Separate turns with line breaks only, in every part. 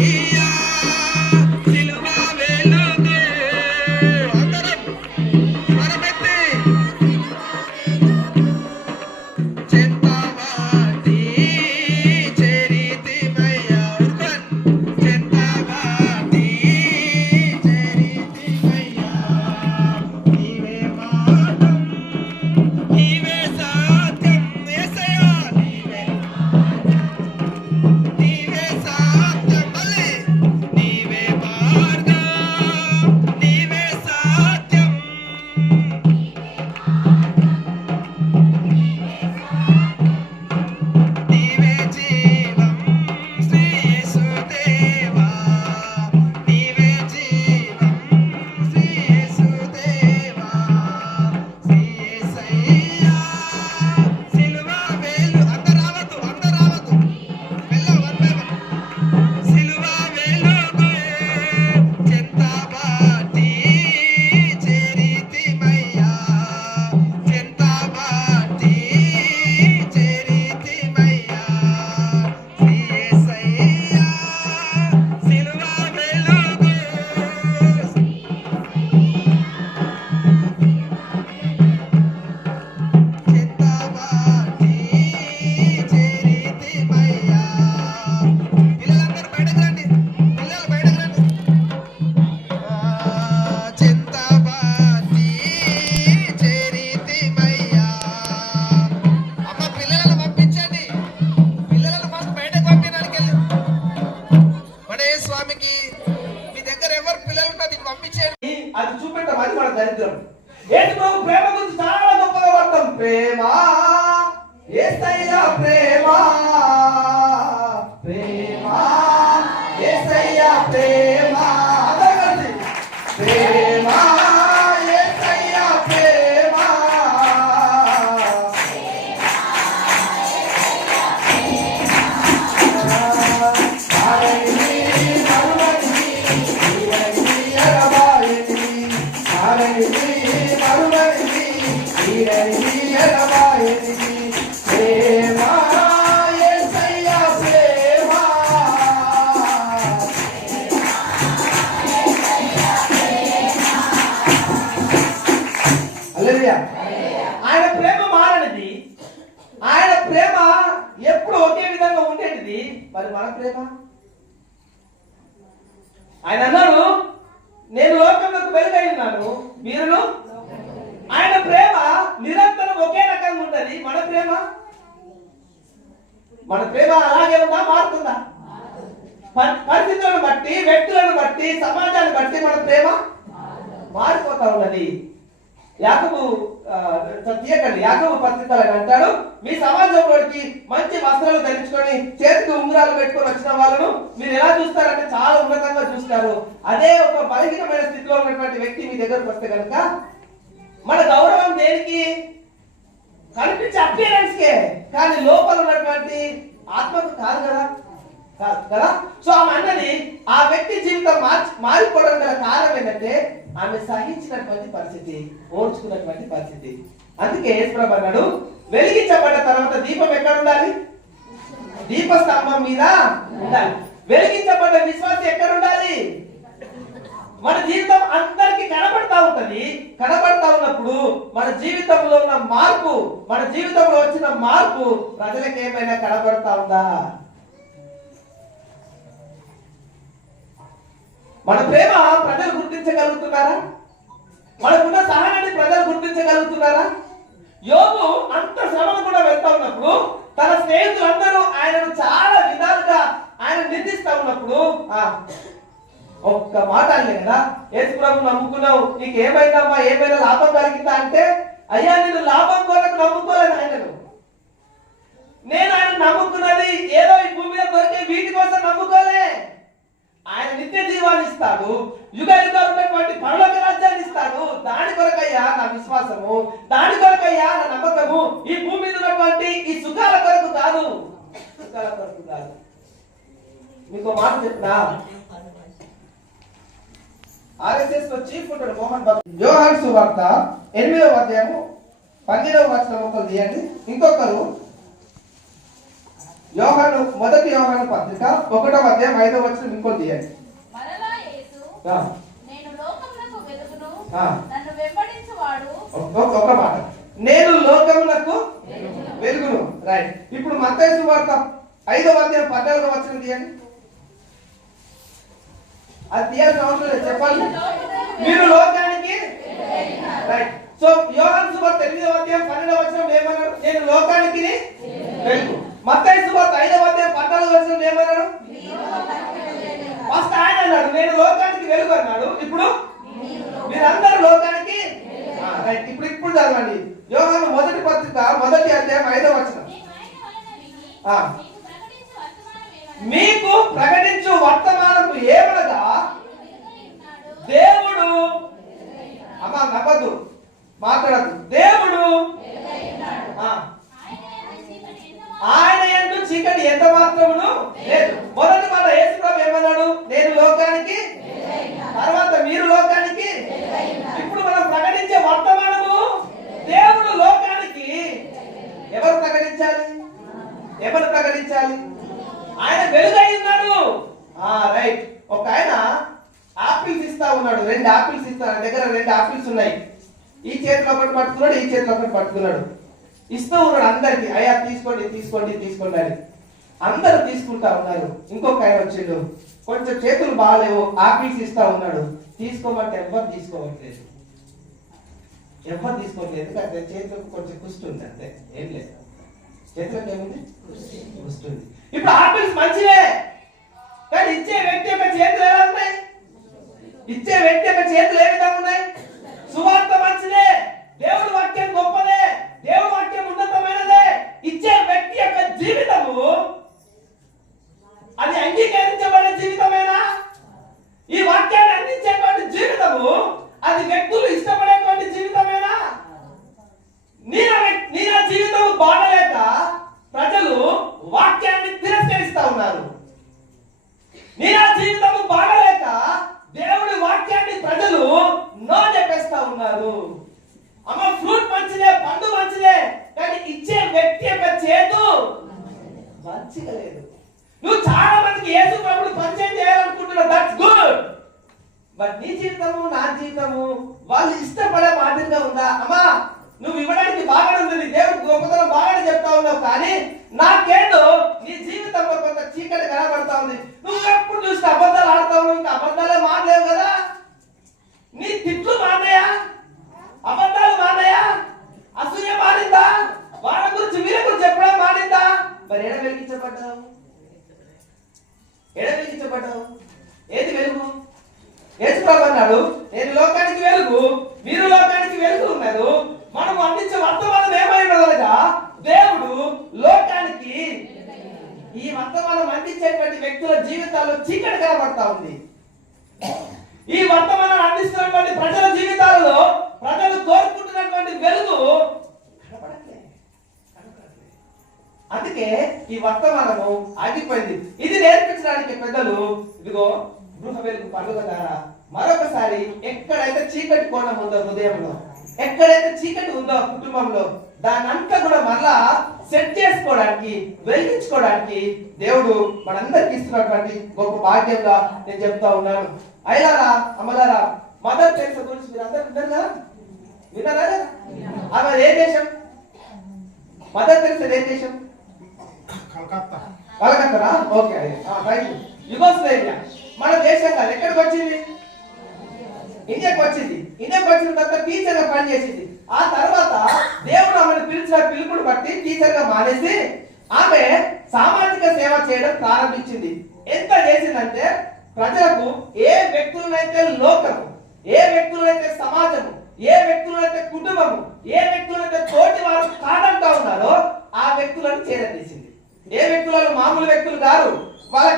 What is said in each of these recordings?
He అది చూపెట్టం అది మన దరిద్రం. ఏంటి బాబు ప్రేమ గురించి చాలా గొప్పగా పడతాం ప్రేమ ఏ స్థాయిలో ప్రేమ. ఆయన మారుతుందా మారుతుందా? ప- పరిస్థితులను బట్టి వ్యక్తులను బట్టి సమాజాన్ని బట్టి మన ప్రేమ మారిపోతా ఉన్నది. యాకబు తీయకండి. యాకబు పత్రికలు అని అంటాడు. మీ సమాజంలోకి మంచి వస్త్రాలు ధరించుకొని చేతికి ఉంగరాలు పెట్టుకొని వచ్చిన వాళ్ళను మీరు ఎలా చూస్తారంటే చాలా ఉన్నతంగా చూస్తారు. అదే ఒక బలహీనమైన స్థితిలో ఉన్నటువంటి వ్యక్తి మీ దగ్గరకు వస్తే కనుక మన గౌరవం దేనికి? కనిపించే అపియరెన్స్ కే. కానీ లోపల ఉన్నటువంటి ఆత్మకు కాదు కదా? కాదు కదా? సో ఆమె అన్నది ఆ వ్యక్తి జీవితం మార్చి మారిపోవడం గల కారణం ఏంటంటే ఆమె సహించినటువంటి పరిస్థితి ఓర్చుకున్నటువంటి పరిస్థితి. అందుకే యేసుప్రభు అన్నాడు వెలిగించబడ్డ తర్వాత దీపం ఎక్కడ ఉండాలి? దీపస్తంభం మీద ఉండాలి. వెలిగించబడ్డ విశ్వాసం ఎక్కడ ఉండాలి? మన జీవితం అందరికి కనబడతా ఉంటది. కనబడతా ఉన్నప్పుడు మన జీవితంలో ఉన్న మార్పు మన జీవితంలో వచ్చిన మార్పు ప్రజలకు ఏమైనా కనబడతా ఉందా? మన ప్రేమ ప్రజలు గుర్తించగలుగుతున్నారా? మనకున్న సహనాన్ని ప్రజలు గుర్తించగలుగుతున్నారా? యోగు అంత శ్రమను కూడా వెళ్తా ఉన్నప్పుడు తన స్నేహితులందరూ ఆయనను చాలా విధాలుగా ఆయన నిందిస్తా ఉన్నప్పుడు ఆ ఒక్క మాట అనలే కదా యేసు ప్రభు నమ్ముకున్నావు నీకు ఏమైందమ్మా ఏమైనా లాభం కలిగిందా? అంటే అయ్యా నేను లాభం కొరకు నమ్ముకోలేదు ఆయనను నేను ఆయన నమ్ముకున్నది ఏదో ఈ భూమి మీద దొరికే వీటి కోసం నమ్ముకోలే. ఆయన నిత్య జీవాన్ని ఇస్తాడు యుగ యుగాలు ఉన్నటువంటి పరలోక రాజ్యాన్ని ఇస్తాడు. దాని కొరకయ్యా నా విశ్వాసము దాని కొరకయ్యా నా నమ్మకము. ఈ భూమి మీద ఉన్నటువంటి ఈ సుఖాల కొరకు కాదు. సుఖాల కొరకు కాదు. మీకు మాట చెప్పినా ఆర్ఎస్ఎస్లో చీఫ్ ఉంటాడు మోహన్ బాబు. యోహాన్ సువార్త ఎనిమిదవ అధ్యాయము పన్నెండవ వచనం ఒకరు తీయండి. ఇంకొకరు యోహాను మొదటి యోహాను పత్రిక ఒకటవ అధ్యాయం ఐదవ వచనం ఇంకో తీయండి. ఒక- మాట. నేను లోకములకు వెలుగును. రైట్. ఇప్పుడు మత్తయి సువార్త ఐదవ అధ్యాయం పద్నాలుగవ వచనం తీయండి. అది తీయాల్సిన అవసరం లేదు. చెప్పాలి మీరు లోకానికి రైట్. సో యోహాన్ సువార్త ఎనిమిదవ అధ్యాయం పన్నెండవ వచనం ఏమన్నారు? నేను లోకానికి వెలుగు మత్తయి సువార్త ఐదవ అధ్యాయం పద్నాలుగవ వచనం ఏమన్నారు? ఫస్ట్ ఆయన అన్నాడు నేను లోకానికి వెలుగు అన్నాడు. ఇప్పుడు? మీరందరూ లోకానికి రైట్. ఇప్పుడు ఇప్పుడు చదవండి. యోహాను మొదటి పత్రిక మొదటి అధ్యాయం ఐదవ వచనం
నేను ఆయన వలన విని,
ఆ.
మీకు ప్రకటించు వర్తమానము ఏమనగా
దేవుడు అమ్మ నవ్వదు మాట్లాడదు దేవుడు
ఆయన
ఎందు చీకటి
ఎంత
మాత్రమును లేదు. మొదటి మాట యేసుప్రభు ఏమన్నాడు? నేను లోకానికి తర్వాత మీరు లోకానికి ఇప్పుడు మనం ప్రకటించే వర్తమానము దేవుడు లోకానికి ఎవరు ప్రకటించాలి? ఎవరు ప్రకటించాలి? ఆయన వెలుగై ఉన్నాడు. ఆ రైట్ ఒక ఆయన ఆపిల్స్ ఇస్తా ఉన్నాడు. రెండు ఆపిల్స్ ఇస్తా దగ్గర రెండు ఆపిల్స్ ఉన్నాయి. ఈ చేతిలో ఒకటి పట్టుకున్నాడు ఈ చేతిలో ఒకటి పట్టుకున్నాడు. ఇస్తూ ఉన్నాడు అందరికి. అయ్యా తీసుకోండి తీసుకోండి తీసుకోండి అని. అందరూ తీసుకుంటా ఉన్నారు. ఇంకొక ఆయన వచ్చిండు. కొంచెం చేతులు బాగాలేవు ఆపిల్స్ ఇస్తా ఉన్నాడు. తీసుకోమంటే ఎవరు తీసుకోవట్లేదు? ఎవరు తీసుకోవట్లేదు? ఎందుకంటే చేతులకు కొంచెం కుష్టి ఉంది అంతే. ఏం లేదు. స్టేట్మెంట్ ఏముంది? వస్తుంది. ఇప్పుడు ఆపిల్స్ మంచివే కానీ ఇచ్చే వ్యక్తి యొక్క చేతులు ఎలా ఉన్నాయి? ఇచ్చే వ్యక్తి యొక్క చేతులు ఏ విధంగా ఉన్నాయి? సువార్త మంచిదే దేవుడు వాక్యం గొప్పదే దేవుడు వాక్యం ఉన్నతమైనదే. ఇచ్చే వ్యక్తి యొక్క జీవితము అది అంగీకరించబడే జీవితమేనా? ఈ వాక్యాన్ని అందించేటువంటి జీవితము అది వ్యక్తులు ఇష్టపడేటువంటి జీవితమేనా? ఈ వర్తమానము ఆగిపోయింది. ఇది నేర్పించడానికి పెద్దలు ఇదిగో గృహ వెలుగు పండుగ ద్వారా మరొకసారి ఎక్కడైతే చీకటి కోణం ఉందో హృదయంలో ఎక్కడైతే చీకటి ఉందో కుటుంబంలో దానంతా కూడా మళ్ళా సెట్ చేసుకోవడానికి వెలిగించుకోవడానికి దేవుడు మనందరికి ఇస్తున్నటువంటి గొప్ప భాగ్యంగా నేను చెప్తా ఉన్నాను. అయ్యారా అమ్మలారా మదర్ టెరెసా గురించి మీరు అందరు విన్నారు? కదా విన్నారా ఆమె ఏ దేశం? మదర్ టెరెసా ఏ దేశం?
కలకత్తా.
కలకత్తనా? ఓకే థ్యాంక్ యుగోస్లేవియా మన దేశం కాదు ఎక్కడికి వచ్చింది? ఇండియాకి వచ్చింది. ఇండియాకి వచ్చిన తర్వాత టీచర్గా పనిచేసింది. ఆ తర్వాత దేవుడు ఆమెను పిలిచిన పిలుపుని బట్టి టీచర్గా మానేసి ఆమె సామాజిక సేవ చేయడం ప్రారంభించింది. ఎంత చేసిందంటే ప్రజలకు ఏ వ్యక్తులనైతే లోకము ఏ వ్యక్తులనైతే సమాజము ఏ వ్యక్తులనైతే కుటుంబము ఏ వ్యక్తులనైతే తోటి వారు కాదంటా ఉన్నారో ఆ వ్యక్తులను చేరదీసింది. ఏ వ్యక్తులు మామూలు వ్యక్తులు కాదు వాళ్ళ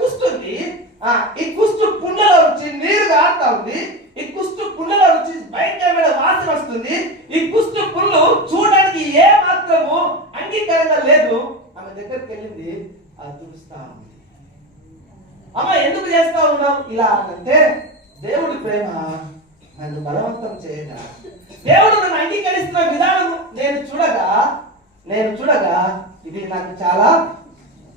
కుస్తుంది ఆ ఈ కుస్తు పుండలో నుంచి నీరు కారుతా ఉంది ఈ కుస్తు పుండలో నుంచి భయంకరమైన వాసన వస్తుంది ఈ కుస్తు పుండ్లు చూడడానికి ఏ మాత్రము అంగీకారంగా లేదు ఆమె దగ్గరికి వెళ్ళింది అది తుడుస్తా ఉంది అమ్మ ఎందుకు చేస్తా ఉన్నాం ఇలా అంటే దేవుడి ప్రేమ నన్ను బలవంతం చేయగా దేవుడు నన్ను అంగీకరిస్తున్న విధానం నేను చూడగా నేను చూడగా ఇది నాకు చాలా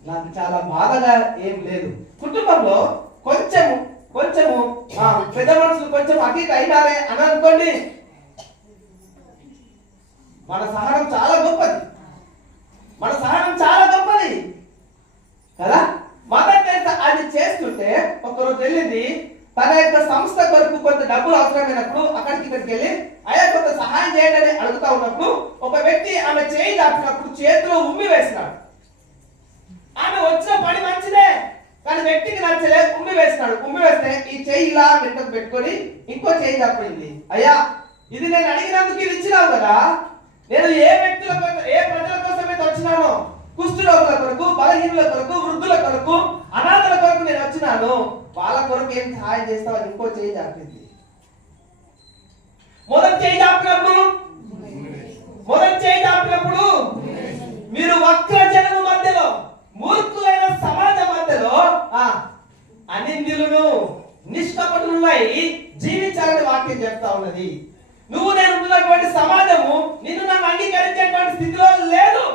నాకు చాలా బాధగా ఏం లేదు కుటుంబంలో కొంచెము కొంచెము ఆ, పెద్ద మనుషులు కొంచెం అటు ఇటు అయినారే అని అనుకోండి. మన సహనం చాలా గొప్పది. మన సహనం చాలా గొప్పది. కదా? మదర్ అది చేస్తుంటే ఒకరోజు వెళ్ళింది తన యొక్క సంస్థ కొరకు కొంత డబ్బులు అవసరమైనప్పుడు అక్కడికి ఇక్కడికి వెళ్ళి అయ్యా కొంత సహాయం చేయండి అని అడుగుతా ఉన్నప్పుడు ఒక వ్యక్తి ఆమె చేయి దాటినప్పుడు చేతిలో ఉమ్మి వేసినాడు. ఆమె వచ్చిన పని మంచిదే. కానీ వ్యక్తికి నచ్చలే ఉమ్మి వేసినాడు. ఉమ్మి వేస్తే ఈ చెయ్యి ఇలా వెంటకు పెట్టుకొని ఇంకో చెయ్యి తప్పింది. అయ్యా ఇది నేను అడిగినందుకు ఇది ఇచ్చినావు కదా. నేను ఏ వ్యక్తుల కోసం ఏ ప్రజల కోసం అయితే వచ్చినానో కుష్ఠరోగుల కొరకు బలహీనుల కొరకు వృద్ధుల కొరకు అనాథల కొరకు నేను వచ్చినాను. వాళ్ళ కొరకు ఏం సహాయం చేస్తావని ఇంకో చేయి తప్పింది. మొదటి చేయి తప్పినప్పుడు? మొదటి చేయి తప్పినప్పుడు? మీరు వక్ర జనము మూర్ఖులైన సమాజ మధ్యలో ఆ నిష్కపటులై జీవించాలని వాక్యం చెప్తా ఉన్నది. నువ్వు నేను ఉన్నటువంటి సమాజము నిన్ను నన్ను అంగీకరించేటువంటి స్థితిలో లేదు.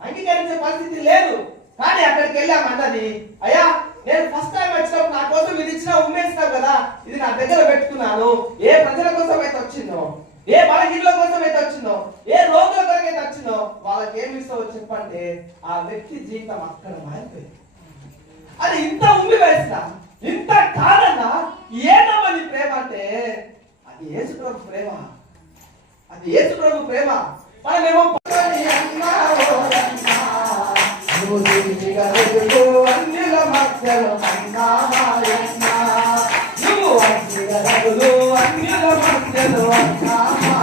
అంగీకరించే పరిస్థితి లేదు. కానీ అక్కడికి వెళ్ళామన్నది అయ్యా నేను ఫస్ట్ టైం వచ్చినప్పుడు నా కోసం ఇది ఇచ్చిన ఉమ్మేసినావు కదా ఇది నా దగ్గర పెట్టుకున్నాను. ఏ ప్రజల కోసం అయితే వచ్చిందో ఏ బలహీనుల కోసం అయితే వచ్చిందో ఏ రోగుల కొరకు అయితే వచ్చిందో వాళ్ళకి ఏమి ఇస్తావో చెప్పంటే ఆ వ్యక్తి జీవితం అక్కడ మారిపోయింది. అది ఇంత ఉమ్మి వేసిన ఇంత కాదన్నా ఏదమ్మని ప్రేమ అంటే అది ఏసు ప్రభు ప్రేమ. అది ఏసు ప్రభు ప్రేమ. మనమేమో పక్కని అన్నావో అన్నా,